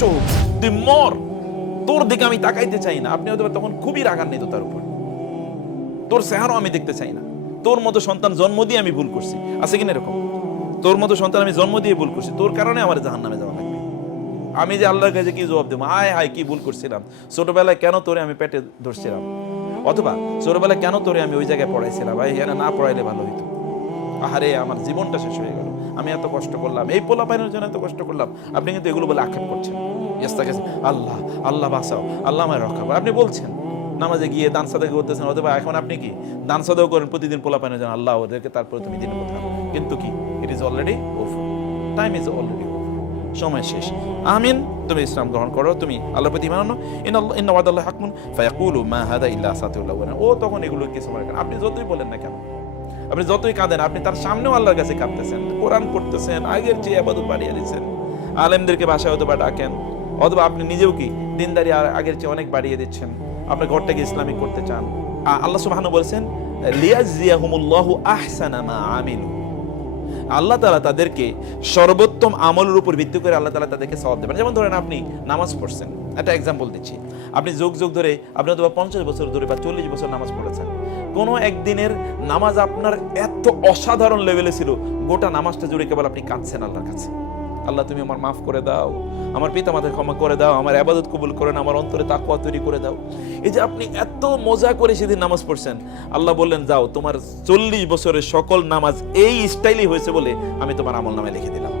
শোক, তুই মর, তোর দিকে আমি তাকাইতে চাই না। আপনি হয়তো তখন খুবই রাগান্বিত তার উপর, তোর চেহারা আমি দেখতে চাই না, তোর মতো সন্তান জন্ম দিয়ে আমি ভুল করছি, আছে কিনা এরকম? তোর মতো সন্তান আমি জন্ম দিয়ে ভুল করছি, তোর কারণে আমার জাহান্নামে যাওয়া লাগবে। আমি যে আল্লাহর কাছে কি জবাব দেবো? হায় হায় কি ভুল করছিলাম, ছোটবেলায় কেন তোরে আমি পেটে ধরছিলাম, অথবা ছোটবেলায় কেন তোরে আমি ওই জায়গায় পড়াইছিলাম, ভাই এখানে না পড়াইলে ভালো হইতো। আহারে আমার জীবনটা শেষ হয়ে গেল, আমি এত কষ্ট করলাম, এই পোলা পাইনের জন্য এত কষ্ট করলাম। আপনি কিন্তু এগুলো বলে আক্ষেপ করছেন। আল্লাহ আল্লাহ বাঁচাও, আল্লাহ আমায় রক্ষা করো, আপনি বলছেন। নামাজে গিয়ে দান সাদাকা করতেছেন, অথবা এখন আপনি কি দান সাদাকা করেন প্রতিদিন পোলা পাইনের জন্য, আল্লাহ ওদেরকে তারপরে তুমি দিনে কোথাও, কিন্তু কি it is already over, time is already over, সময় শেষ। আমিন, তুমি ইসলাম গ্রহণ করো, তুমি আল্লাহর প্রতি মানো। ইন্না ওয়াদাল্লাহি হাক্কুন ফায়াকুলু মা হাদা ইল্লা আসাতিউল আউয়ালিন। ও তখন এগুলো কিছু মনে করেন, আপনি যতই বলেন না কেন, আপনি যতই কাঁদেন, আপনি তার সামনেও আল্লাহর কাছে কাঁদতেছেন, কোরআন পড়তেছেন, আগের চেয়ে ইবাদত বাড়িয়ে দিচ্ছেন, আলেমদেরকে বাসায় অথবা ডাকেন, অথবা আপনি নিজেও কি দিনদারি আগের চেয়ে অনেক বাড়িয়ে দিচ্ছেন, আপনার ঘরটাকে ইসলামিক করতে চান। আল্লাহ সুবহানাহু বলেছেন লিয়াজজিয়াহুমুল্লাহু আহসানা মা আমিলু, আল্লাহ তাআলা তাদেরকে সর্বোত্তম আমলের উপর ভিত্তি করে আল্লাহ তাআলা তাদেরকে সওয়াব দেবেন। যেমন ধরেন আপনি নামাজ পড়ছেন, একটা এক্সাম্পল দিচ্ছি, আপনি যুগ যুগ ধরে, আপনি হয়তো 50 বছর ধরে বা 40 বছর নামাজ পড়েছেন, কোনো একদিনের নামাজ আপনার এত অসাধারণ লেভেলে ছিল, গোটা নামাজটা জুড়ে কেবল আপনি কাঁদছেন আল্লাহর কাছে, আল্লাহ তুমি আমার মাফ করে দাও, আমার পিতা মাতার ক্ষমা করে দাও, আমার ইবাদত কবুল করে নাও, আমার অন্তরে তাকওয়া তৈরি করে দাও। এই যে আপনি এত মজা করে সেদিন নামাজ পড়ছেন, আল্লাহ বললেন যাও তোমার 40 বছরের সকল নামাজ এই স্টাইলই হয়েছে বলে আমি তোমার আমলনামায় লিখে দিলাম।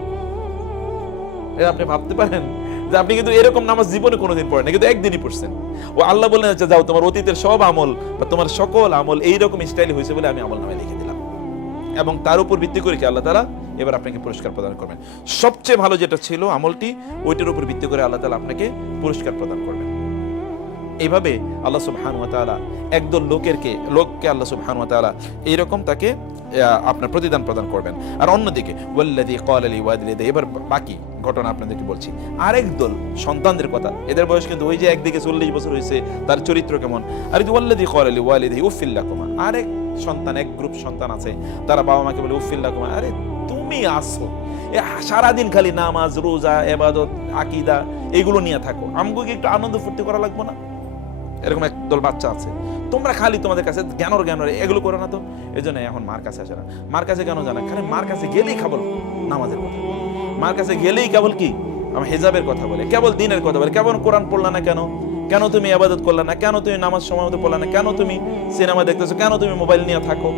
আপনি ভাবতে পারেন যে আপনি কিন্তু এরকম নামাজ জীবনে কোনোদিন পড়েন না, কিন্তু একদিনই পড়ছেন। ও আল্লাহ বললেন আচ্ছা যাও তোমার অতীতের সব আমল বা তোমার সকল আমল এইরকম স্টাইল হয়েছে বলে আমি আমলনামায় লিখে দিলাম। এবং তার উপর ভিত্তি করে কি আল্লাহ তাআলা এবার আপনাকে পুরস্কার প্রদান করবেন। সবচেয়ে ভালো যেটা ছিল আমলটি, ওইটার উপর ভিত্তি করে আল্লাহ তাআলা আপনাকে পুরস্কার প্রদান করবেন। এইভাবে আল্লাহ সুবহানাহু ওয়া তাআলা একদল লোককে আল্লাহ সুবহানাহু ওয়া তাআলা এইরকম তাকে আপনার প্রতিদান প্রদান করবেন। আর অন্যদিকে ওয়াল্লাযী ক্বালা লিওয়ালিদি, এবার বাকি ঘটনা আপনাদেরকে বলছি। আরেক দল সন্তানদের কথা, এদের বয়স কিন্তু ওই যে একদিকে 40 বছর হয়েছে, তার চরিত্র কেমন, আর ওয়াল্লাযী ক্বালা লিওয়ালিদি উফিল লাকুমা, আরেক সন্তান, এক গ্রুপ সন্তান আছে, তারা বাবা মাকে বলে উফিল লাকুমা, আরে তুমি আসো সারাদিন খালি নামাজ রোজা ইবাদত আকীদা এগুলো নিয়ে থাকো, আমগো কি একটু আনন্দ ফুর্তি করা লাগবে না? এরকম একদল বাচ্চা আছে, তোমরা খালি তোমাদের কাছে জ্ঞানর এগুলো করো না, তো এই জন্য এখন মার কাছে আসে না। মার কাছে কেন জানা? খালি মার কাছে গেলেই কেবল নামাজের কথা, মার কাছে গেলেই কেবল কি আমার হিজাবের কথা বলে, কেবল দিনের কথা বলে, কেবল কোরআন পড়লা না কেন, কেন তুমি ইবাদত করলা না, কেন তুমি নামাজ সময় মতো পড়লা না, কেন তুমি সিনেমা দেখতেছো, কেন তুমি মোবাইল নিয়ে থাকো।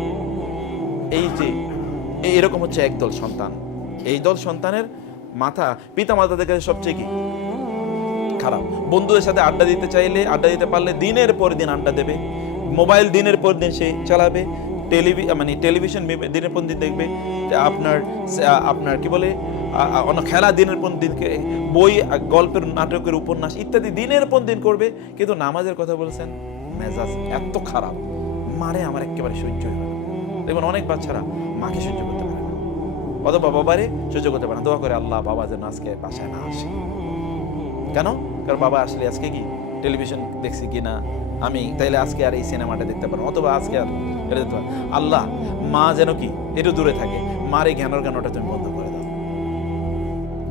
এই যে এরকম হচ্ছে একদল সন্তান। এই দল সন্তানের মাথা পিতা মাতাদের কাছে সবচেয়ে কি খারাপ। বন্ধুদের সাথে আড্ডা দিতে চাইলে, আড্ডা দিতে পারলে দিনের পর দিন আড্ডা দেবে, মোবাইল দিনের পর দিন সে চালাবে, টেলিভিশন দিনের পর দিন দেখবে, আপনার কি বলে অন্য খেলা দিনের পর দিন, বই গল্পের নাটকের উপন্যাস ইত্যাদি দিনের পর দিন করবে, কিন্তু নামাজের কথা বলছেন মেজাজ এত খারাপ, মারে আমার একেবারে সহ্য হয় না। দেখুন অনেক বাচ্চারা মাকে সহ্য করতে পারে না, অথবা বাবারে সহ্য করতে পারে না, দোয়া করে আল্লাহ বাবা যেন আজকে বাসায় না আসে। কেন? কারণ বাবা আসলে আজকে কি টেলিভিশন দেখছি কিনা আমি, তাইলে আজকে আর এই সিনেমাটা দেখতে পারবো, অথবা আজকে আর এটা দেখতে পারবো। আল্লাহ মা যেন কি একটু দূরে থাকে, মার এই জ্ঞানটা তুমি বন্ধ করে দাও।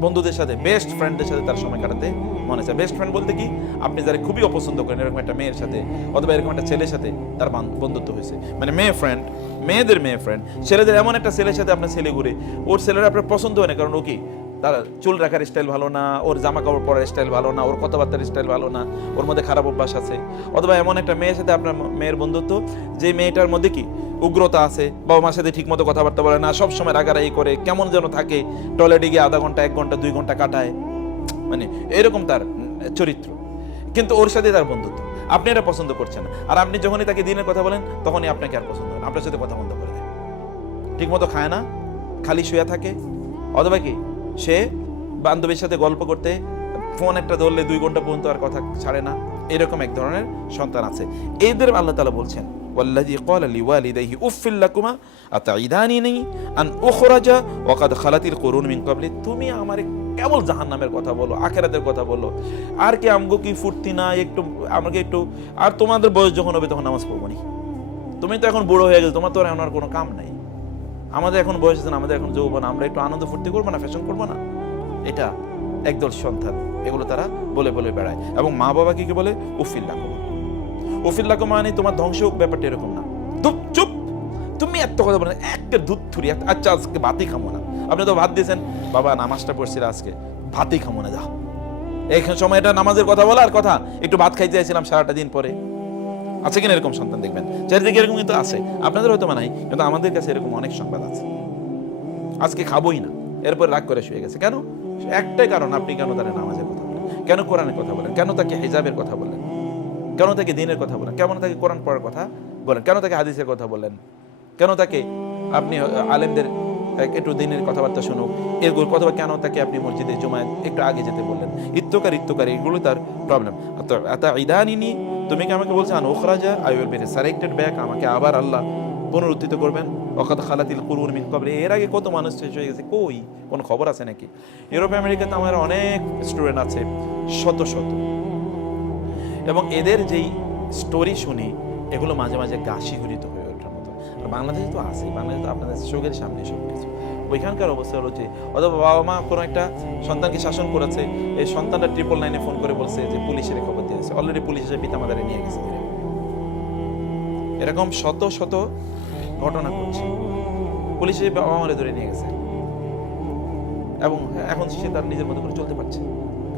বন্ধুদের সাথে, বেস্ট ফ্রেন্ডদের সাথে তার সময় কাটাতে মনে চায়। বেস্ট ফ্রেন্ড বলতে কি, আপনি যারা খুবই অপছন্দ করেন, এরকম একটা মেয়ের সাথে অথবা এরকম একটা ছেলের সাথে তার বন্ধুত্ব হয়েছে, মানে মেয়ে ফ্রেন্ড, মেয়েদের মেয়ে ফ্রেন্ড, ছেলেদের এমন একটা ছেলের সাথে আপনার ছেলে ঘুরে, ওর ছেলেরা আপনার পছন্দ হয় না, কারণ ও কি তার চুল রাখার স্টাইল ভালো না, ওর জামা কাপড় পরার স্টাইল ভালো না, ওর কথাবার্তার স্টাইল ভালো না, ওর মধ্যে খারাপ অভ্যাস আছে। অথবা এমন একটা মেয়ের সাথে আপনার মেয়ের বন্ধুত্ব, যে মেয়েটার মধ্যে কি উগ্রতা আছে, বাবা মার সাথে ঠিক মতো কথাবার্তা বলে না, সবসময় রাগারাগি করে, কেমন যেন থাকে, টয়লেটে গিয়ে আধা ঘন্টা 1 ঘন্টা 2 ঘন্টা কাটায়, মানে এরকম তার চরিত্র, কিন্তু ওর সাথে তার বন্ধুত্ব, আপনি এটা পছন্দ করছেন না। আর আপনি যখনই তাকে দিনের কথা বলেন, তখনই আপনাকে আর পছন্দ হয় না, আপনার সাথে কথা বন্ধ করে দেয়, ঠিক মতো খায় না, খালি শুয়ে থাকে, অথবা কি সে বান্ধবীর সাথে গল্প করতে ফোন একটা ধরলে 2 ঘন্টা পর্যন্ত আর কথা ছাড়ে না। এরকম এক ধরনের সন্তান আছে। এদের আল্লাহ তাআলা বলছেন ওয়াল্লাযী ক্বালা লিওয়ালিদাইহি উফিল লাকুমা আতাইদানিনি আন উখরাজা ওয়া কাদ খালাতিল কুরুন মিন ক্বাবলি, তুমি আমারে কেবল জাহান্নামের কথা বলো, আখিরাতের কথা বলো, আর কি আমগো কি ফুর্তি না, একটু আমাকে একটু, আর তোমাদের বয়স যখন হবে তখন নামাজ পড়বো নি, তুমি তো এখন বুড়ো হয়ে গেছো, তোমার তো এখন আর কোনো কাম নাই, আমাদের এখন বয়স আছে না, আমাদের এখন যৌবন, আমরা একটু আনন্দ ফুর্তি করবো না, ফ্যাশন করবো না। এটা একদল সন্তান এগুলো তারা বলে বলে বেড়ায়। এবং মা বাবাকে কি বলে? উফিল্লাকুম। উফিল্লাকুম মানে তোমার ধ্বংস হোক, ব্যাপারটা এরকম না। চুপ, তুমি এত কথা বলেন, একটা দুধ থুরি, আচ্ছা আজকে ভাতই খামো না। আপনি তো ভাত দিয়েছেন, বাবা নামাজটা পড়ছিল আজকে, ভাতই খামো না, যা। এইখানে সময় এটা নামাজের কথা বলার কথা, একটু ভাত খাইতে চাইছিলাম সারাটা দিন পরে। আছে কিনা এরকম সন্তান? দেখবেন চারিদিকে এরকম কিন্তু আছে, আপনাদের হয়তো মানাই, কিন্তু আমাদের কাছে এরকম অনেক সংবাদ আছে। আজকে খাবোই না, এরপর রাগ করে শুয়ে গেছে। কেন? একটাই কারণ, আপনি কেন তার নামাজের কথা বলেন, কেন কোরআনের কথা বলেন, কেন তাকে হিজাবের কথা বলেন, কেন তাকে দ্বীনের কথা বলেন, কেন তাকে কোরআন পড়ার কথা বলেন, কেন তাকে হাদিসের কথা বলেন, কেন তাকে আপনি আলেমদের একটু দ্বীনের কথাবার্তা শুনুক এগুলো কথা, কেন তাকে আপনি মসজিদে জুমায় একটু আগে যেতে বললেন, ইত্যকার এগুলো তার প্রবলেম। ইদানিনি তুমি কি আমাকে বলছেন ওখরাজা আই উইল বি রিসারেক্টেড ব্যাক, আমাকে আবার আল্লাহ পুনরুত্থিত করবেন। ওয়াকাদ খালাতিল কুরুন মিন ক্বাবলি, এর আগে কত মানুষ শেষ হয়ে গেছে, কই কোন খবর আছে নাকি? ইউরোপ আমেরিকাতে আমার অনেক স্টুডেন্ট আছে, শত শত, এবং এদের যেই স্টোরি শুনি এগুলো মাঝে মাঝে গা শিহরিত হয়ে ওঠার মতো। আর বাংলাদেশে তো আছে, বাংলাদেশে তো আপনাদের চোখের সামনে সব কিছু। ওইখানকার অবস্থা হলো যে অথবা বাবা মা কোনো একটা সন্তানকে শাসন করেছে, এই সন্তানটা 999 ফোন করে বলছে যে পুলিশের খবর দিয়েছে, অলরেডি পুলিশ এসে পিতামাতারে নিয়ে গেছে। এরকম শত শত ঘটনা ঘটছে, পুলিশে বাবা মারে ধরে নিয়ে গেছে, এবং এখন সে তার নিজের মতো করে চলতে পারছে,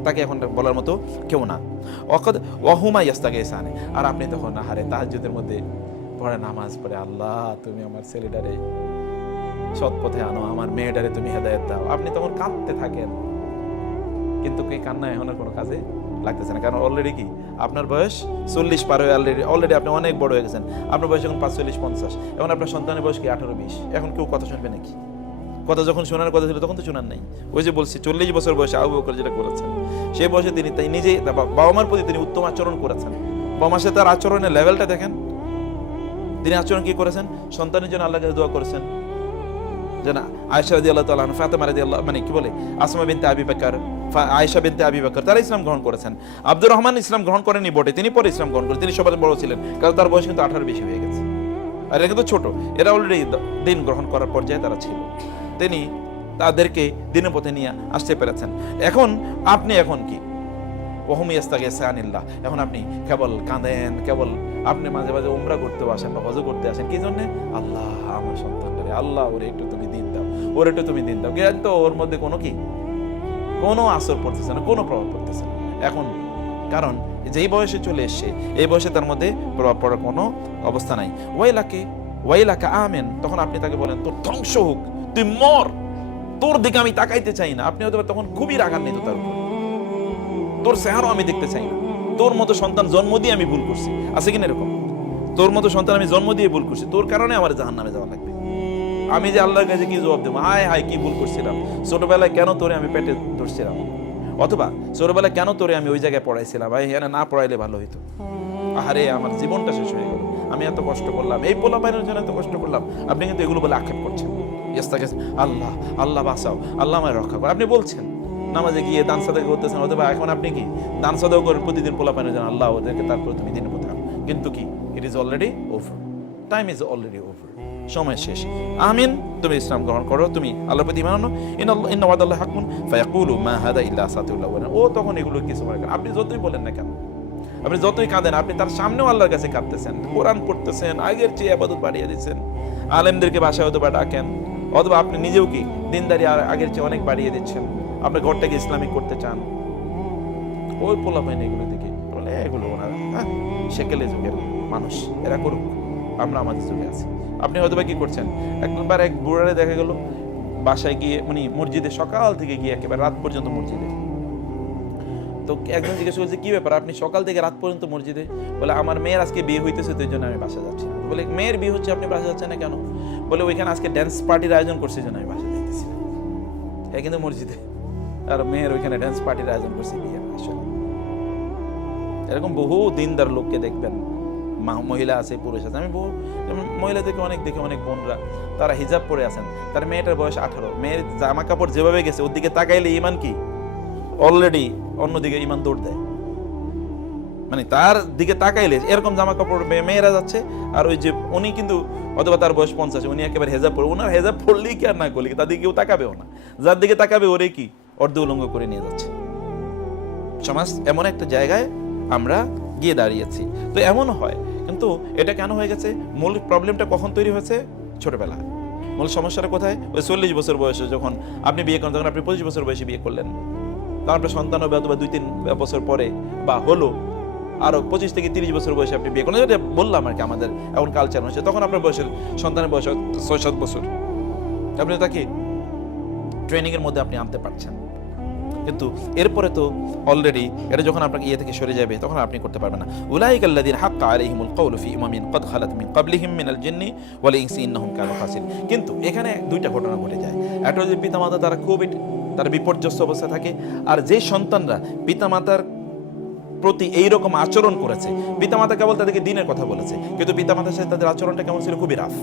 তাকে এখন বলার মতো কেউ না। ওয়াহুমা ইয়াস্তাগিসানে, আর আপনি তখন আহারে তাহাজ্জুদের মধ্যে পড়ে নামাজ পড়ে, আল্লাহ তুমি আমার ছেলেটারে সৎ পথে আনো, আমার মেয়েটারে তুমি হেদায়েত দাও, আপনি তখন কাঁদতে থাকেন, কিন্তু এই কান্না এখন আর কোনো কাজে লাগতেছে না। কারণ অলরেডি কি আপনার বয়স 40 পার হয়ে অলরেডি আপনি অনেক বড় হয়ে গেছেন, আপনার বয়স এখন 45-50, এখন আপনার সন্তানের বয়স কি 18-20, এখন কেউ কথা শুনবে নাকি? কথা যখন শোনার কথা ছিল তখন তো শোনার নাই। ওই যে বলছি 40 বছর বয়সে আবু বকর যেটা করেছেন, সেই বয়সে তিনি তাই নিজে বাবা মার প্রতি তিনি উত্তম আচরণ করেছেন। বাবা মার সাথে তার আচরণের লেভেলটা দেখেন, তিনি আচরণ কি করেছেন, সন্তানের জন্য আল্লাহর কাছে দোয়া করেছেন। যে না আয়েশা রাদিয়াল্লাহু তাআলা আনহা, ফাতেমা রাদিয়াল্লাহু, মানে কি বলে আসমা বিনতে আবি বকর, আয়েশা বিনতে আবি বকর, তারা ইসলাম গ্রহণ করেছেন। আব্দুর রহমান ইসলাম গ্রহণ করেননি বটে, তিনি পরে ইসলাম গ্রহণ করেন, তিনি সবার বড় ছিলেন, কারণ তার বয়স কিন্তু 18 বেশি হয়ে গেছে, আর এরা কিন্তু ছোট, এরা অলরেডি দিন গ্রহণ করার পর্যায়ে তারা ছিল। তিনি তাদেরকে দিনের পথে নিয়ে আসতে পেরেছেন। এখন আপনি এখন কি ওহুম ইয়াস্তাগিসানিল্লাহ, এখন আপনি কেবল কাঁদেন, কেবল আপনি মাঝে মাঝে উমরা করতেও আসেন বা হজ করতে আসেন, কি জন্য? আল্লাহ আমার সন্তানটারে, আল্লাহ ওরে একটু তুমি দিন দাও, ওর একটু তুমি দিন দাও, কিন্তু ওর মধ্যে কোনো কি কোনো আসর পড়তেছে না, কোনো প্রভাব পড়তেছে না। এখন কারণ যেই বয়সে চলে এসছে, এই বয়সে তার মধ্যে প্রভাব পড়ার কোনো অবস্থা নাই। ওয়াইলাকা আমেন, তখন আপনি তাকে বলেন তোর ধ্বংস হোক, তুই মর, তোর দিকে আমি তাকাইতে চাই না। আপনি হয়তো তখন খুবই রাগান্বিত তার উপর, তোর চেহারা আমি দেখতে চাই না, তোর মতো সন্তান জন্ম দিয়ে আমি ভুল করছি, আছে কিনা এরকম? তোর মতো সন্তান আমি জন্ম দিয়ে ভুল করছি, তোর কারণে আমার জাহান্নামে যাওয়া লাগবে। আমি যে আল্লাহর কাছে কি জবাব দেবো? হায় হায় কি ভুল করছিলাম, ছোটবেলায় কেন তোরে আমি পেটে ধরছিলাম, অথবা ছোটবেলায় কেন তোরে আমি ওই জায়গায় পড়াইছিলাম, ভাই এখানে না পড়াইলে ভালো হইতো, আহারে আমার জীবনটা শেষ হয়ে গেল, আমি এত কষ্ট করলাম, এই পোলা পাইনের জন্য এত কষ্ট করলাম। আপনি কিন্তু এগুলো বলে আক্ষেপ করছেন, আল্লাহ আল্লাহ বাঁচাও, আল্লাহ আমায় রক্ষা করে আপনি বলছেন, নামাজে গিয়ে দান সাদাকা করতেছেন, অথবা এখন আপনি কি দান সাদাকা করেন প্রতিদিন, পোলা পাইনের জন্য, আল্লাহ ওদেরকে তারপরে তুমি দিনের পথে আনো, কিন্তু কি it is already over, time is already over, সময় শেষ। আমিন, তুমি ইসলাম গ্রহণ করো, তুমি আল্লাহর প্রতি ঈমান আনো, ইন্না ওয়াদাল্লাহি হাক্কুন ফায়াকুলু মা হাদা ইল্লা আসাতিউল আউয়ালিন। ও তখন এগুলো কিছু মনে করেন, আপনি যতই বলেন না কেন, আপনি যতই কাঁদেন, আপনি তার সামনেও আল্লাহর কাছে কাঁদতেছেন, কোরআন পড়তেছেন, আগের চেয়ে ইবাদত বাড়িয়ে দিচ্ছেন, আলেমদেরকে বাসায় হয়তো বা ডাকেন, অথবা আপনি নিজেও কি দিনদারি আগের চেয়ে অনেক বাড়িয়ে দিচ্ছেন, আপনার ঘরটাকে ইসলামিক করতে চান। ওই পোলা পাইনি এগুলো দেখে বলে এগুলো ওনারা সেকেলে যুগের মানুষ, এরা করুক, আমরা আমাদের যুগে আছি। আপনি হয়তো বা কি করছেন, একবার এক বুড়ারে দেখা গেল বাসায় গিয়ে উনি মসজিদে সকাল থেকে গিয়ে একেবারে রাত পর্যন্ত মসজিদে, তো একজন জিজ্ঞেস করছে কি ব্যাপার আপনি সকাল থেকে রাত পর্যন্ত মসজিদে? বলে আমার মেয়ের আজকে বিয়ে হইতেছে, তো এই জন্য আমি বাসা যাচ্ছি। বলে মেয়ের বিয়ে হচ্ছে, আপনি বাসা যাচ্ছেন না কেন? বলে ওইখানে আজকে ড্যান্স পার্টির আয়োজন করছে, জন্য আমি বাসা যাইতেছি। হ্যাঁ, কিন্তু মসজিদে, আর মেয়ের ওইখানে ড্যান্স পার্টির আয়োজন করছে বিয়ে। আসলে এরকম বহু দিনদার লোককে দেখবেন, মহিলা আছে, পুরুষ আছে, আমি বহু মহিলা থেকে অনেক দেখি, অনেক বোনরা তারা হিজাব পরে আছেন, তার মেয়েটার বয়স 18, মেয়ের জামা কাপড় যেভাবে গেছে ওর দিকে তাকাইলে ইমান কি অলরেডি অন্যদিকে ইমান দৌড় দেয়, মানে তার দিকে তাকাইলে এরকম জামা কাপড় মেয়েরা যাচ্ছে, আর ওই যে উনি কিন্তু অথবা তার বয়স 50, উনি একেবারে হেজাব পরে, ওনার হেজাব পড়লেই কি আর না করলে তার দিকে কেউ তাকাবেও না, যার দিকে তাকাবে ওরে কি অর্ধ উলঙ্গ করে নিয়ে যাচ্ছে। সমাজ এমন একটা জায়গায় আমরা গিয়ে দাঁড়িয়েছি। তো এমন হয়, কিন্তু এটা কেন হয়ে গেছে? মূল প্রবলেমটা কখন তৈরি হয়েছে? ছোটবেলা। মূল সমস্যাটা কোথায়? ওই 40 বছর বয়সে যখন আপনি বিয়ে করেন, তখন আপনি 25 বছর বয়সে বিয়ে করলেন, তখন আপনার সন্তান হবে অথবা 2-3 বছর পরে বা হলো, আরো 25 থেকে 30 বছর বয়সে আপনি বিয়ে করেন, যেটা বললাম আর কি আমাদের এখন কালচার হচ্ছে। তখন আপনার বয়সের সন্তানের বয়স 6-7 বছর, আপনি তাকে ট্রেনিং এর মধ্যে আপনি আনতে পারছেন। কিন্তু এরপরে তো অলরেডি এটা যখন আপনাকে ইয়ে থেকে সরে যাবে, তখন আপনি করতে পারবেন না। উলাইকাল্লাযীনা হাক্কা আলাইহিমুল কওলু ফি উমামিন ক্বাদ খালাত মিন ক্বাবলিহিম মিনাল জিন্নি ওয়াল ইনসি ইন্নাহুম কানু খাসিরিন। কিন্তু এখানে দুইটা ঘটনা ঘটে যায়। একটা হচ্ছে পিতামাতা তারা বিপর্যস্ত অবস্থায় থাকে, আর যে সন্তানরা পিতামাতার প্রতি এইরকম আচরণ করেছে, পিতামাতা কেবল তাদেরকে দিনের কথা বলেছে, কিন্তু পিতামাতার সাথে তাদের আচরণটা কেমন ছিল? খুবই রাফ।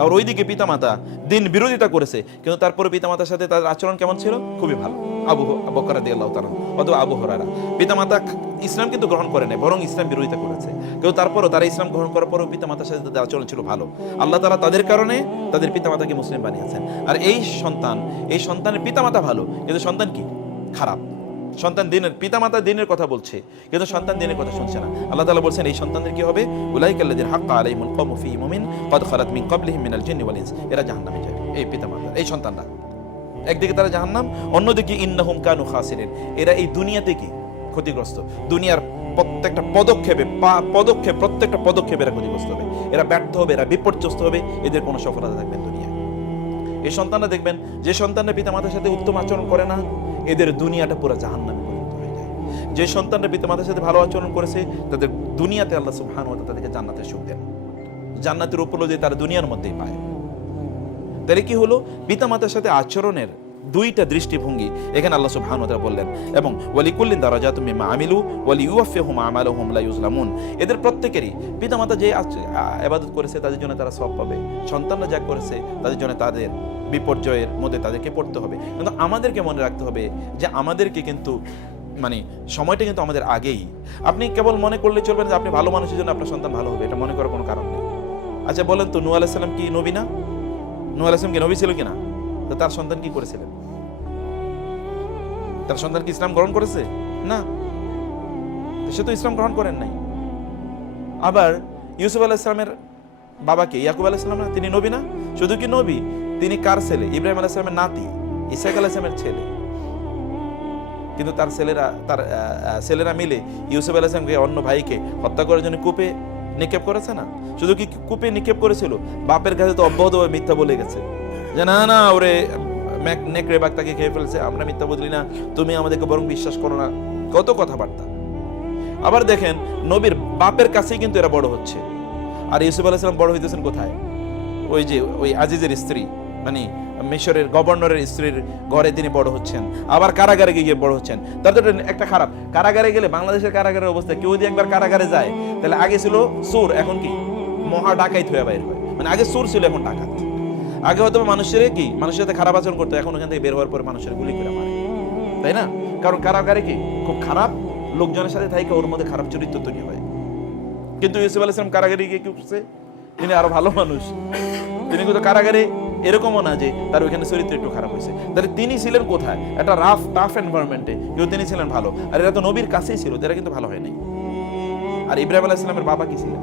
আর ওইদিকে পিতামাতা দিন বিরোধিতা করেছে, কিন্তু তারপরে পিতামাতার সাথে তাদের আচরণ কেমন ছিল? খুবই ভালো। আবু বকর রাদিয়াল্লাহু তাআলা অথবা আবু হুরায়রা, পিতামাতা ইসলাম কিন্তু গ্রহণ করে নাই, বরং ইসলাম বিরোধিতা করেছে, কিন্তু তারপরও তারা ইসলাম গ্রহণ করার পরেও পিতামাতার সাথে তাদের আচরণ ছিল ভালো। আল্লাহ তাআলা তাদের কারণে তাদের পিতামাতাকে মুসলিম বানিয়েছেন। আর এই সন্তানের পিতামাতা ভালো, কিন্তু সন্তান কি? খারাপ। সন্তান পিতামাতা দিনের কথা বলছে, কিন্তু সন্তান দিনের কথা শুনছে না। আল্লাহ তাআলা বলছেন এই সন্তানদের কি হবে? উলাইকাল্লাযীনা হাক্কা আলাইহিমুল কওলু ফি উমামিন ক্বাদ খালাত মিন ক্বাবলিহিম মিনাল জিন্নি ওয়াল ইনস। এরা জাহান্নামে যাবে। এই পিতামাতা, এই সন্তানরা একদিকে তারা জাহান্নাম, অন্যদিকে ইন্নাহুম কানু খাসিরিন, এরা এই দুনিয়াতে কি ক্ষতিগ্রস্ত। দুনিয়ার প্রত্যেকটা পদক্ষেপে এরা ক্ষতিগ্রস্ত হবে, এরা ব্যর্থ হবে, এরা বিপর্যস্ত হবে, এদের কোনো সফলতা থাকবে না দুনিয়ায়। এই সন্তানরা দেখবেন, যে সন্তানরা পিতামাতার সাথে উত্তম আচরণ করে না, এদের দুনিয়াটা পুরো জাহান্নামে পরিণত হয়ে যায়। যে সন্তানরা পিতামাতার সাথে ভালো আচরণ করেছে, তাদের দুনিয়াতে আল্লাহ সুবহানাহু ওয়া তাআলা তাদেরকে জান্নাতের সুখ দেন, জান্নাতের উপলব্ধি তারা দুনিয়ার মধ্যেই পায়। তাহলে কি হলো? পিতামাতার সাথে আচরণের দুইটা দৃষ্টিভঙ্গি এখানে আল্লাহ সুবহানাহু ওয়া তাআলা বললেন। এবং ওয়ালিকুল্লিন দারাজাতুম মিম্মা আমিলু ওয়ালিউওয়াফিহুম আমালুহুম লা ইউজলামুন। এদের প্রত্যেকেরই পিতামাতা যে ইবাদত করেছে তাদের জন্য তারা সওয়াব পাবে, সন্তানরা যা করেছে তাদের জন্য তাদের বিপর্যয়ের মধ্যে তাদেরকে পড়তে হবে। কিন্তু আমাদেরকে মনে রাখতে হবে যে আমাদেরকে কিন্তু সময়টা কিন্তু আমাদের আগেই। আপনি কেবল মনে করলে চলবে না যে আপনি ভালো মানুষের জন্য আপনার সন্তান ভালো হবে, এটা মনে করার কোনো কারণ নেই। আচ্ছা বলেন তো, নূহ আলাইহিস সালাম কি নবী না? নূহ আলাইহিস সালাম কি নবী ছিল কিনা? তো তার সন্তান কি করেছিলেন? তার সন্তান কি ইসলাম গ্রহণ করেছে? না, সে তো ইসলাম গ্রহণ করেন নাই। আবার ইউসুফ আলাইহিস সালামের বাবাকে ইয়াকুব আলাইহিস সালাম না, তিনি নবী না? শুধু কি নবী, তিনি কার ছেলে? ইব্রাহিম আলাইহিস সালামের নাতি, ইসহাক আলাইহিস সালামের ছেলে। কিন্তু তার ছেলেরা মিলে ইউসুফ আলাইহিস সালামকে অন্য ভাইকে হত্যা করার জন্য কূপে নিক্ষেপ করেছে না? শুধু কি কূপে নিক্ষেপ করেছিল, বাপের কাছে তো অব্যাহতভাবে মিথ্যা বলে গেছে যে না ওরে নেকড়ে বাঘ তাকে খেয়ে ফেলছে, আমরা মিথ্যা বলি না, তুমি আমাদেরকে বরং বিশ্বাস করো না, কত কথাবার্তা। আবার দেখেন, নবীর বাপের কাছেই কিন্তু এরা বড় হচ্ছে। আর ইউসুফ আলাইহিস সালাম বড় হইতেছেন কোথায়? ওই আজিজের স্ত্রী, মিশরের গভর্নরের স্ত্রীর ঘরে তিনি বড় হচ্ছেন, আবার কারাগারে গিয়ে বড় হচ্ছেন। তার তো একটা খারাপ, কারাগারে গেলে বাংলাদেশের কারাগারের অবস্থা, কেউ যদি একবার কারাগারে যায় তাহলে আগে ছিল চোর, এখন কি মহা ডাকাইত হয়ে বাইর হয়। আগে চোর ছিল, এখন ডাকাত। আগে হয়তো মানুষের সাথে খারাপ আচরণ করতো, এখন ওখান থেকে বের হওয়ার পরে মানুষের গুলি করে মারে, তাই না? কারণ কারাগারে কি খুব খারাপ লোকজনের সাথে থাকে, ওর মধ্যে খারাপ চরিত্র তৈরি হয়। কিন্তু ইউসুফ আলাইহিস সালাম কারাগারে গিয়ে কি করছে? তিনি আরো ভালো মানুষ। তিনি কিন্তু কারাগারে এরকমও না যে তার ওইখানে চরিত্র একটু খারাপ হয়েছে। তাহলে তিনি ছিলেন কোথায়? একটা টাফ এনভায়রনমেন্টে, কিন্তু তিনি ছিলেন ভালো। আর এরা তো নবীর কাছেই ছিল, এরা কিন্তু ভালো হয়নি। আর ইব্রাহিম আলাইহিস সালামের বাবা কি ছিলেন?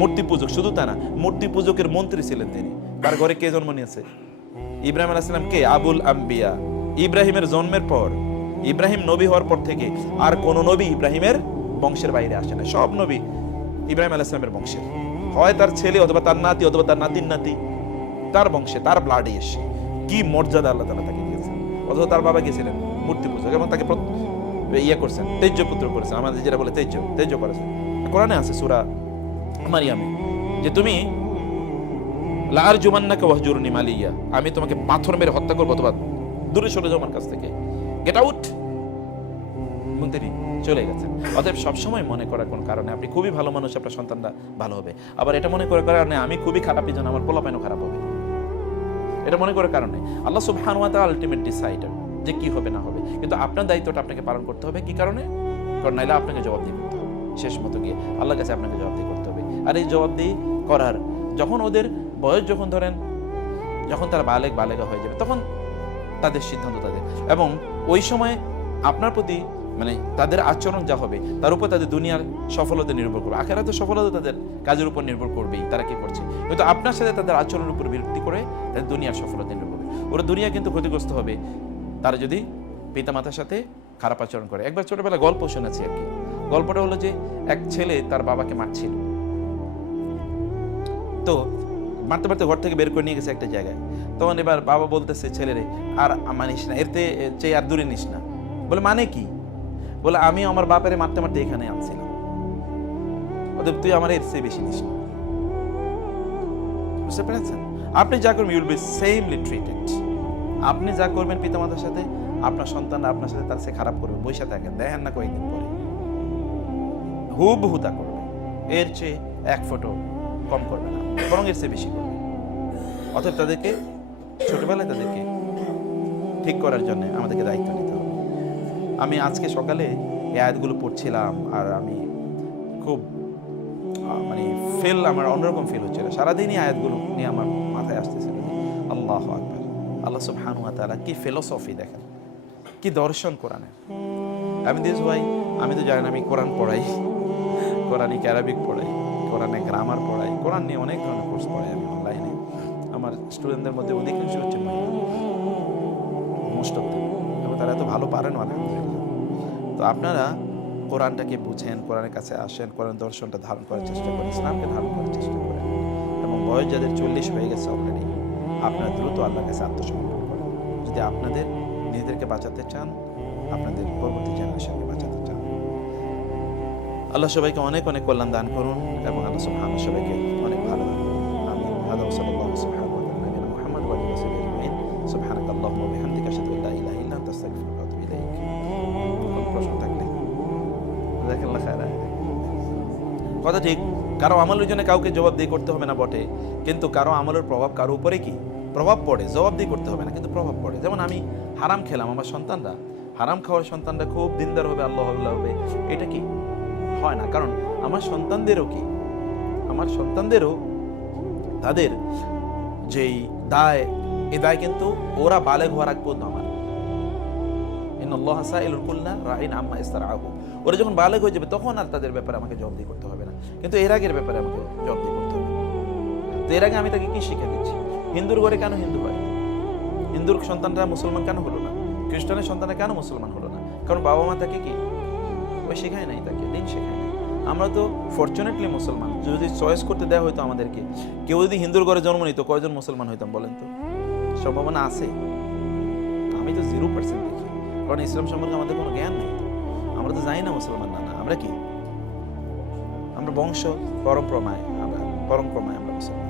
মূর্তি পূজক। শুধু তা না, মূর্তি পূজকের মন্ত্রী ছিলেন তিনি। তার ঘরে কে জন্ম নিয়েছে? ইব্রাহিম আলাইহিস সালাম কে? আবুল আম্বিয়া। ইব্রাহিমের জন্মের পর, ইব্রাহিম নবী হওয়ার পর থেকে আর কোন নবী ইব্রাহিমের বংশের বাইরে আসে না। সব নবী ইব্রাহিম আলাইহিস সালামের বংশের, হয় তার ছেলে অথবা তার নাতি অথবা তার নাতির নাতি, তার বংশে, তার ব্লাডে এসে। কি মর্যাদা আল্লাহ তাআলা তাকে দিয়েছেন। অথবা তার বাবা গিয়েছিলেন মূর্তি পূজক এবং তাকে করছেন, তেজ্য পুত্র করেছেন। আমাদের যেটা বলে তেজ্য করেছেন। কোরআনে আছে সূরা মারিয়ামে যে তুমি লাআরজুমান্নাকা ওয়াহজুরনি মালিয়া, আমি তোমাকে পাথর মেরে হত্যা করবো অথবা দূরে সরে যাও আমার কাছ থেকে, গেট আউট। তিনি চলে গেছেন। অতএব সবসময় মনে করার কোন কারণে আপনি খুবই ভালো মানুষ, আপনার সন্তানরা ভালো হবে। আবার এটা মনে করার কারণে আমি খুবই খারাপ, এই জন্য আমার পোলাপাইনও খারাপ হবে, এটা মনে করার কারণে আল্লাহ সুবহানাহু ওয়া তাআলা আলটিমেট ডিসাইডার যে কি হবে না হবে। কিন্তু আপনার দায়িত্বটা আপনাকে পালন করতে হবে। কি কারণে? কারণ নাইলে আপনাকে জবাবদিহি করতে হবে শেষ মতো গিয়ে আল্লাহর কাছে, আপনাকে জবাবদিহি করতে হবে। আর এই জবাবদিহি করার যখন ওদের বয়স, যখন তারা বালেগা হয়ে যাবে, তখন তাদের সিদ্ধান্ত তাদের। এবং ওই সময় আপনার প্রতি মানে তাদের আচরণ যা হবে তার উপর তাদের দুনিয়ার সফলতা নির্ভর করবে, আখিরাতের সফলতা তাদের কাজের উপর নির্ভর করবেই, তারা কি করছে। কিন্তু আপনার সাথে তাদের আচরণের উপর ভিত্তি করে তাদের দুনিয়ার সফলতা নির্ভর করবে। ওরা দুনিয়া কিন্তু ক্ষতিগ্রস্ত হবে তারা যদি পিতামাতার সাথে খারাপ আচরণ করে। একবার ছোটবেলা গল্প শুনেছি আর কি। গল্পটা হলো যে এক ছেলে তার বাবাকে মারছিল, তো মারতে মারতে ঘর থেকে বের করে নিয়ে গেছে একটা জায়গায়। তখন এবার বাবা বলতেছে ছেলেরে, আর মানিস না, এর চেয়ে আর দূরে নিস না। বলে মানে কি? বলে আমি আমার বাপেরে মারতে মারতে এখানে আনছিলাম, অতএব তুই আমার এর চেয়ে বেশি নিস না। বুঝতে পেরেছেন? আপনি যা করবেন you will be samely treated. আপনি যা করবেন পিতামাতার সাথে, আপনার সন্তানরা আপনার সাথে তার চেয়ে খারাপ করবে। বৈশা থাকেন, দেখেন না কয়েকদিন পরে হুবহু তা করবে, এর চেয়ে এক ফোঁটো কম করবে না, বরং এর চেয়ে বেশি করবে। অতএব তাদেরকে ছোটবেলায় তাদেরকে ঠিক করার জন্য আমাদেরকে দায়িত্ব নিতে হবে। আমি আজকে সকালে এই আয়াতগুলো পড়ছিলাম আর আমি খুব মানে আমার অন্যরকম ফিল হচ্ছিল। সারাদিনই আয়াতগুলো নিয়ে আমার মাথায় আসতেছিল। আল্লাহু আকবার, আল্লাহ সুবহানাহু ওয়া তাআলা কি ফিলোসফি দেখেন, কি দর্শন কোরআনে। আমি দিস ভাই, আমি তো জানি না, আমি কোরআন পড়াই, কোরআনিক অ্যারাবিক পড়াই, কোরআনে গ্রামার পড়াই, কোরআন নিয়ে অনেক ধরনের কোর্স পড়াই আমি অনলাইনে। আমার স্টুডেন্টদের মধ্যে অধিকাংশ হচ্ছে মোস্ট অফ দেম, এবং তারা এত ভালো পারেন আলহামদুলিল্লাহ। তো আপনারা কোরআনটাকে বুঝেন, কোরআনের কাছে আসেন, কোরআন দর্শনটা ধারণ করার চেষ্টা করেন, ইসলামকে ধারণ করার চেষ্টা করেন। এবং বয়স যাদের 40 হয়ে গেছে অলরেডি, আপনারা দ্রুত আল্লাহর কাছে আত্মসমর্পণ করেন। যদি আপনাদের নিজেদেরকে বাঁচাতে চান, আপনাদের পরবর্তী জেনারেশনকে বাঁচাতে চান। আল্লাহ সবাইকে অনেক অনেক কল্যাণ দান করুন এবং আল্লাহ সুবহানাহু সবাইকে অনেক ভালো দান করুন। আমিন। হাদা ওয়া সাল্লাল্লাহু সুবহানাহু ওয়া তাআলা নবিয়িনা মুহাম্মদ ওয়া আলিহি ওয়া সাহবিহি আজমাইন। সুবহানাকাল্লাহুম্মা ওয়া বিহামদিকা আশহাদু আল্লা ইলাহা ইল্লা আনতা আস্তাগফিরুকা ওয়া আতুবু ইলাইক। কোন প্রশ্ন থাকলে জাযাকাল্লাহু খাইরান। কথা ঠিক, কারো আমলের জন্য কাউকে জবাবদিহি করতে হবে না বটে, কিন্তু কারো আমলের প্রভাব কারো উপরে কি প্রভাব পড়ে, জবাবদিহি করতে হবে না কিন্তু প্রভাব পড়ে। যেমন আমি হারাম খেলাম, আমার সন্তানরা হারাম খাওয়ার সন্তানরা খুব দিনদার হবে, আল্লাহ হবে, এটা কি হয় না। কারণ আমার সন্তানদেরও তাদের যেই দায়, এই দায় কিন্তু ওরা বালেগ হওয়ার আগ পর্যন্ত আমার। ইন্নাল্লাহা সাইলুল কুল্লা রাইন আম্মা ইস্তারআহু। ওরা যখন বালেগ হয়ে যাবে তখন আর তাদের ব্যাপারে আমাকে জবাবদিহি করতে হবে না, কিন্তু এর আগের ব্যাপারে আমাকে জবাবদিহি করতে হবে। তো এর আগে আমি তাকে কি শিক্ষা দিচ্ছি? হিন্দুর ঘরে কেন হিন্দু হয়? হিন্দুর সন্তানরা মুসলমান কেন হলো না? খ্রিস্টানের সন্তানরা কেন মুসলমান হলো না? কারণ বাবা মা তাকে কি ওই শেখায় নাই, তাকে দিন শেখায় নাই। আমরা তো ফরচুনেটলি মুসলমান। যদি চয়েস করতে দেওয়া হয়তো আমাদেরকে, কেউ যদি হিন্দুর ঘরে জন্ম নিত, কয়জন মুসলমান হইতাম বলেন তো? সম্ভাবনা আছে? আমি তো 0% দেখি, কারণ ইসলাম সম্পর্কে আমাদের কোনো জ্ঞান নেই। আমরা তো জানি না মুসলমান না। আমরা কি, আমরা বংশ পরম্পরায় আমরা মুসলমান।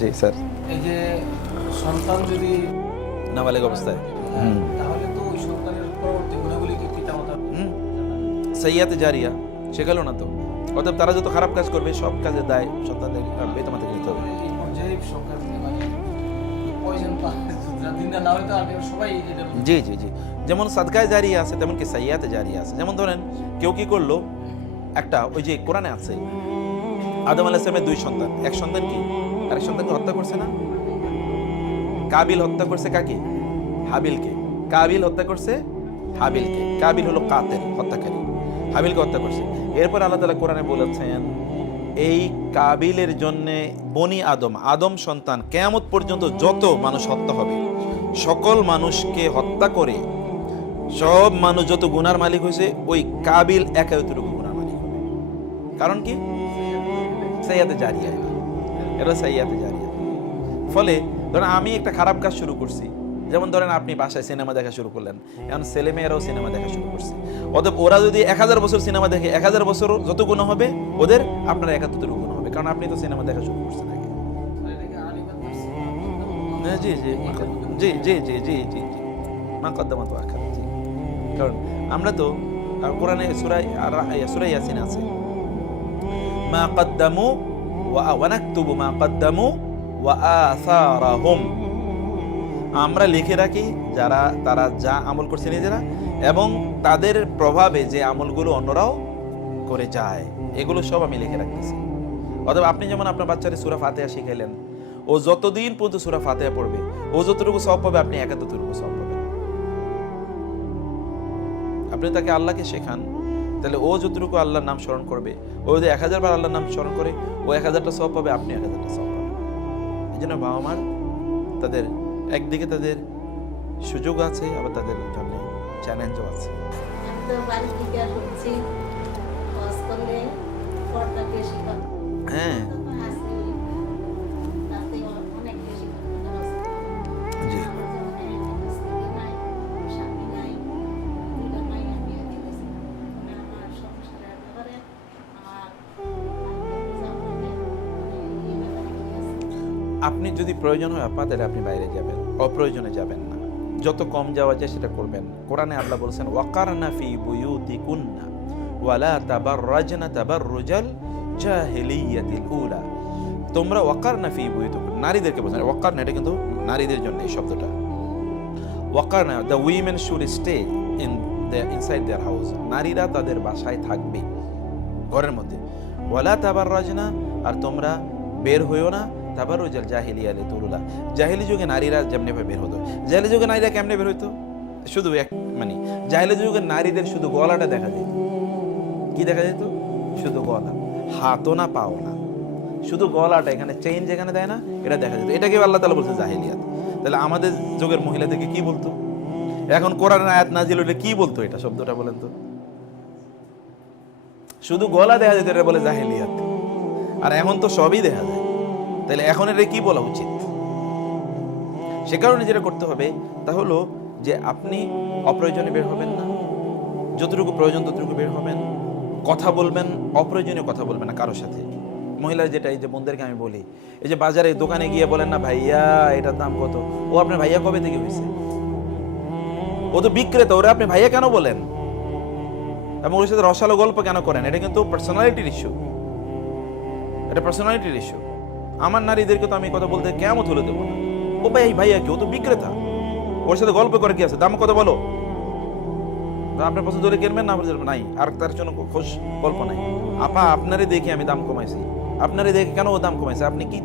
জি স্যার। এই যে সন্তান যদি নাবালেগ অবস্থায়, তাহলে তো ওই সন্তানের পরবর্তী গুণাবলী কি পিতামাতা সাইয়াতে জারিয়া শেখালো না তো। অতএব তারা যত খারাপ কাজ করবে সব কাজের দায় সন্তানদের পিতামাতাকে নিতে হবে। এই পর্যায়ে সরকার মানে পয়জন দিন না হয়তো আর সবাই এটা জি জি জি। যেমন সাদকায়ে জারিয়া আছে, তেমন কি সাইয়াতে জারিয়া আছে। যেমন ধরেন কেউ কি করলো, একটা ওই যে কোরআনে আছে আদম আলাইহিস সালামের 2 সন্তান, এক সন্তান কি আরেক সন্তানকে হত্যা করছে না? কাবিল হত্যা করছে কাকে? হাবিলকে। কাবিল হত্যা করছে হাবিলকে। কাবিল হলো কাতেল, হত্যাকারী। হাবিলকে হত্যা করছে। এরপর আল্লাহ তাআলা কোরআনে বলেছেন, এই কাবিলের জন্য বনি আদম সন্তান কিয়ামত পর্যন্ত যত মানুষ হত্যা হবে, সকল মানুষকে হত্যা করে সব মানুষ যত গুনার মালিক হয়েছে, ওই কাবিল একা এতটুকু গুনার মালিক হবে। কারণ কি? সাইয়াতে জারিয়া। এটা সাইয়াতে জারিয়া। ফলে ধরেন আমি একটা খারাপ কাজ শুরু করছি, যেমন ধরেন আপনি বাসায় সিনেমা দেখা শুরু করলেন, এখন ছেলে মেয়েরাও সিনেমা দেখা শুরু করছে। অতএব ওরা যদি 1000 বছর সিনেমা দেখে, 1000 বছর যত গুনাহ হবে ওদের, আপনার 71 গুনাহ হবে, কারণ আপনি তো সিনেমা দেখা শুরু করছেন আগে। জি জি জি জি জি জি জি জি মা কদ্দামাত ওয়া আখার। জি, কারণ আমরা তো কোরআনে সূরা ইয়াসিন আছে, মা কদ্দামু ওয়া নাকতুবু মা কদ্দামু ওয়া আসারাহুম। আমরা লিখে রাখি তারা যা আমল করছে নিজেরা, এবং তাদের প্রভাবে যে আমলগুলো অন্যরাও করে যায়, এগুলো সব আমি লিখে রাখতেছি। অথবা আপনি যেমন আপনার বাচ্চারে সূরা ফাতিহা শিখাইলেন, ও যতদিন পর্যন্ত সূরা ফাতিহা পড়বে, ও যতটুকু সওয়াব পাবে, আপনি 71টুকু সওয়াব পাবেন। আপনি তাকে আল্লাহকে শেখান, তাহলে ও যতটুকু আল্লাহর নাম স্মরণ করবে, ও যদি 1000 বার আল্লাহর নাম স্মরণ করে, ও 1000টা সওয়াব পাবে, আপনি 1000টা সওয়াব পাবেন। এই জন্য বাবা মার তাদের একদিকে তাদের সুযোগ আছে, আবার তাদের জন্য চ্যালেঞ্জও আছে। আমি তো বাড়ি থেকে শুনছি ওয়াজ করলে পর্দা বেশি পাবো। হ্যাঁ আছে তাতে অনেক বেশি পাবো। জি। আমার যেমন একটা স্ত্রী নাই, স্বামী নাই, দুইটা মাইয়া বিয়ে দিয়েছি। মানে আমার সংসারের ব্যাপারে আমার এই ব্যাপারে কি আছে? আপনি যদি প্রয়োজন হয় আপা, তাহলে আপনি বাইরে যাবেন, অপ্রয়োজনে যাবেন না। যত কম যাওয়া যায় সেটা করবেন। কোরআনে আল্লাহ বলেছেন ওয়াকারনা ফি বুয়ুতিকুন্না ওয়ালা তাবাররাজনা তাবাররুজাল জাহিলিয়াতিল উলা। তোমরা ওয়াকারনা ফি বুয়ুতিকুন্না, নারীদেরকে বলছেন। ওয়াকারনা এটা কিন্তু নারীদের জন্য এই শব্দটা। ওয়াকারনা, the women should stay inside their house. নারীরা তাদের বাসায় থাকবে, ঘরের মধ্যে। ওয়ালা তাবাররাজনা, আর তোমরা বের হইও না তাবাররুজাল জাহিলিয়াতিল উলা। জাহিলি যুগে নারীরা যেমনি ভাবে বের হতো। জাহিলি যুগে নারীরা কেমনে বের হইতো? শুধু এক মানে জাহিলি যুগে নারীদের শুধু গলাটা দেখা যেত। কি দেখা যেত? শুধু গলা, হাতও না পাও না, শুধু গলাটা, এখানে চেইন যেখানে দেয় না এটা দেখা যেত। এটাকে আল্লাহ তাআলা বলছে জাহিলিয়াত। তাহলে আমাদের যুগের মহিলাদেরকে কি বলতো? এখন কোরআনের আয়াত নাজিল হলে কি বলতো? এটা শব্দটা বলেন তো। শুধু গলা দেখা যেত, এটা বলে জাহিলিয়াত। আর এখন তো সবই দেখা যায়। তাহলে এখন এটা কি বলা উচিত? সে কারণে যেটা করতে হবে তা হলো যে আপনি অপ্রয়োজনে বের হবেন না, যতটুকু প্রয়োজন ততটুকু বের হবেন। কথা বলবেন, অপ্রয়োজনীয় কথা বলবেন না কারোর সাথে। মহিলার যেটা, এই যে বোনদেরকে আমি বলি, এই যে বাজারে দোকানে গিয়ে বলেন না ভাইয়া এটার দাম কত, ও আপনার ভাইয়া কবে থেকে হয়েছে? ও তো বিক্রেতা, ওরা আপনি ভাইয়া কেন বলেন? এবং ওর সাথে রসালো গল্প কেন করেন? এটা কিন্তু পার্সোনালিটির ইস্যু, এটা পার্সোনালিটির ইস্যু। আমার নারীদেরকে তো আমি কথা বলতে কেমন তুলে দেবো না। ও ভাই ভাইয়া কি, ও তো বিক্রেতা, ওর সাথে গল্প করে কি আছে? দাম কত বলো, আপনার পছন্দ হলে কিনবেন, না নাই, আর তার জন্য খোঁজ গল্প নাই। আপা আপনারই দেখে আমি দাম কমাইছি, আপনারই দেখে কেন ও দাম কমাইছে? আপনি কি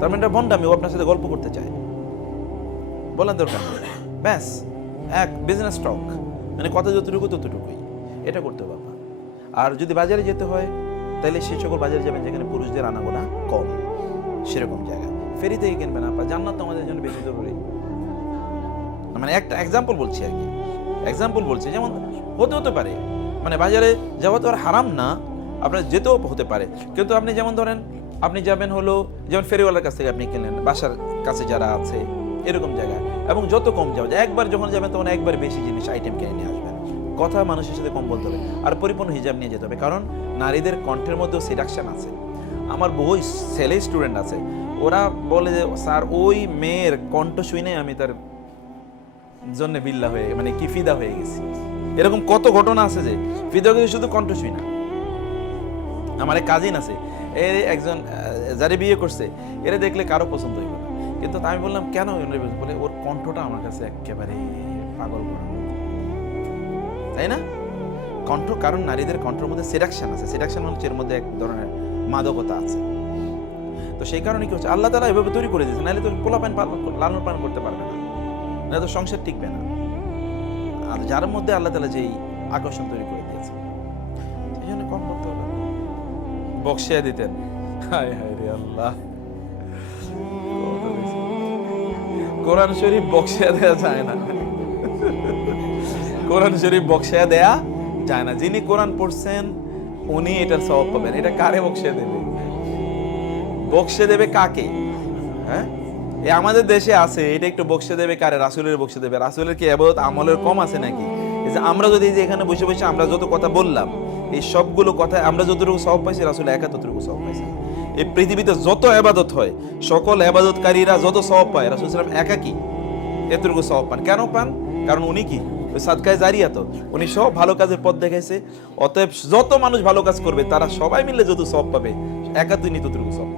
তার মানে ভন্ডামি, ও আপনার সাথে গল্প করতে চায়, বলেন দরকার ব্যাস। এক বিজনেস স্টক, মানে কথা যতটুকু ততটুকুই, এটা করতে হবে আপা। আর যদি বাজারে যেতে হয় তাহলে সে সকল বাজারে যাবেন যেখানে পুরুষদের আনাগোনা কম, সেরকম জায়গায়। ফেরি থেকে কিনবেন আপা, জান্নাত তো আমাদের জন্য বেশি জরুরি। মানে একটা এক্সাম্পল বলছি আর কি, এক্সাম্পল বলছি। যেমন হতে পারে মানে বাজারে যাওয়া তো আর হারাম না, আপনার যেতেও হতে পারে। কিন্তু আপনি যেমন ধরেন আপনি যাবেন হলো যেমন ফেরিওয়ালার কাছ থেকে আপনি কিনলেন, বাসার কাছে যারা আছে এরকম জায়গায়। এবং যত কম যাওয়া যায়, একবার যখন যাবেন তখন একবার বেশি জিনিস আইটেম কিনে নিয়ে আসবেন। কথা মানুষের সাথে কম বলতে হবে, আর পরিপূর্ণ হিজাব নিয়ে যেতে হবে। কারণ নারীদের কণ্ঠের মধ্যেও সিডাকশন আছে। আমার বহু ছেলে স্টুডেন্ট আছে, ওরা বলে যে স্যার ওই মেয়ের কণ্ঠ শুনে আমি তার জন্য বিল্লা হয়ে মানে কি ফিদা হয়ে গেছি। এরকম কত ঘটনা আছে যে ফিদা হয়ে শুধু কণ্ঠ শুই না। আমার এক কাজিন আছে, এর একজন যারে বিয়ে করছে, এরা দেখলে কারো পছন্দ হইব না। কিন্তু আমি বললাম কেন? বলে ওর কণ্ঠটা আমার কাছে একেবারে পাগল করা, তাই না? কণ্ঠ, কারণ নারীদের কণ্ঠের মধ্যে সিডাকশন আছে। সিডাকশন হচ্ছে এর মধ্যে এক ধরনের মাদকতা আছে। তো সেই কারণে কি হচ্ছে, আল্লাহ তাআলা এভাবে তৈরি করে দিয়েছে, নাহলে তো পোলাপান লালন পালন করতে পারবে না, নাহলে তো সংসার টিকবে না। আর যার মধ্যে আল্লাহ তাআলা যেই আকর্ষণ তৈরি করে দিয়েছে, সেই জন্য কম করতে হবে। বক্সিয়া দিতেন, হায় হায় রে আল্লাহ, কোরআন শরীফ বক্সিয়া দেয়া যায় না, কোরআন শরীফ বক্সিয়া দেয়া যায় না। যিনি কোরআন পড়ছেন উনি এটার সওয়াব পাবেন। এটা কারে বক্সিয়া দেবে? বক্সিয়া দেবে কাকে? হ্যাঁ, এই আমাদের দেশে আছে, এটা একটু বক্সিয়া দেবে কারে? রাসূলের বক্সিয়া দেবে। রাসূলের কি ইবাদত আমলের কম আছে নাকি? এই যে আমরা যদি যে এখানে বসে বসে আমরা যত কথা বললাম, এই সবগুলো কথা আমরা যতটুকু সওয়াব পাইছি, রাসূল একা ততটুকু সওয়াব পাইছে। এই পৃথিবীতে যত ইবাদত হয়, সকল ইবাদতকারীরা যত সওয়াব পায়, রাসূল সাল্লাল্লাহু আলাইহি ওয়াসাল্লাম একা কি এতটুকু সওয়াব পান? কেন পান? কারণ উনি কি ওই সাদকায়ে জারিয়া, তো উনি সব ভালো কাজের পথ দেখাইছে। অতএব যত মানুষ ভালো কাজ করবে তারা সবাই মিলে যত সওয়াব পাবে, একা তিনি ততটুকু সওয়াব।